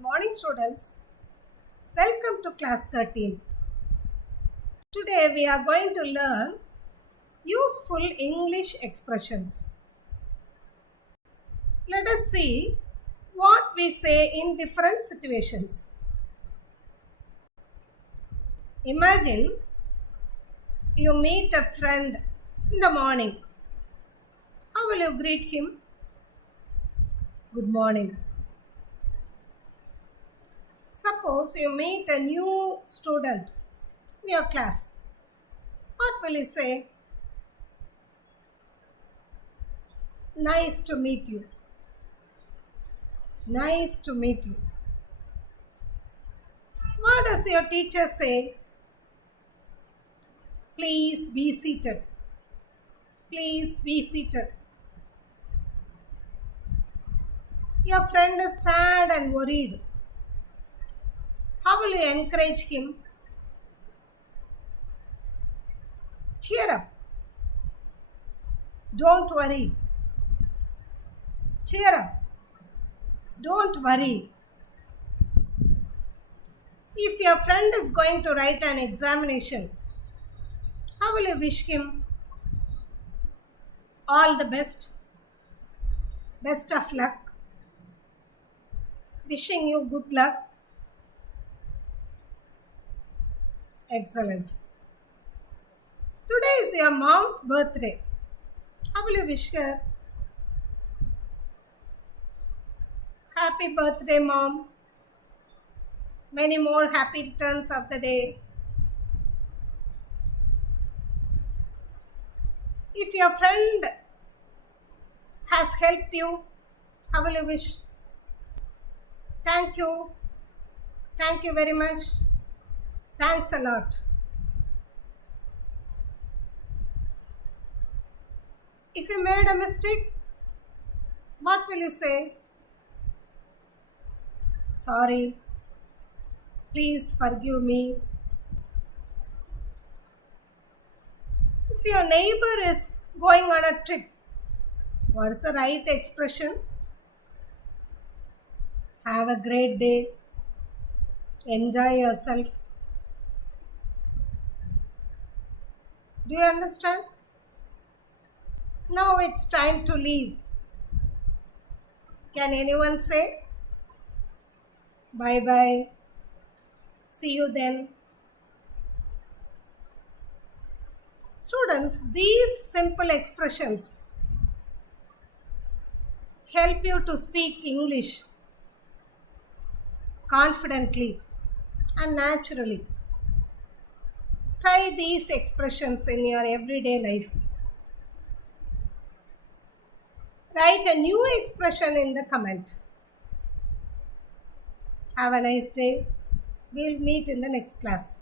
Good morning, students. Welcome to Class 13. Today we are going to learn useful English expressions. Let us see what we say in different situations. Imagine you meet a friend in the morning. How will you greet him? Good morning. Suppose you meet a new student in your class. What will you say? Nice to meet you. Nice to meet you. What does your teacher say? Please be seated. Please be seated. Your friend is sad and worried. How will you encourage him? Cheer up. Don't worry. Cheer up. Don't worry. If your friend is going to write an examination, how will you wish him? All the best. Best of luck. Wishing you good luck. Excellent. Today is your mom's birthday. How will you wish her? Happy birthday, Mom. Many more happy returns of the day. If your friend has helped you, how will you wish? Thank you. Thank you very much. Thanks a lot. If you made a mistake, what will you say? Sorry. Please forgive me. If your neighbor is going on a trip, what is the right expression? Have a great day. Enjoy yourself. Do you understand? Now it's time to leave. Can anyone say? Bye-bye. See you then. Students, these simple expressions help you to speak English confidently and naturally. Try these expressions in your everyday life. Write a new expression in the comment. Have a nice day. We'll meet in the next class.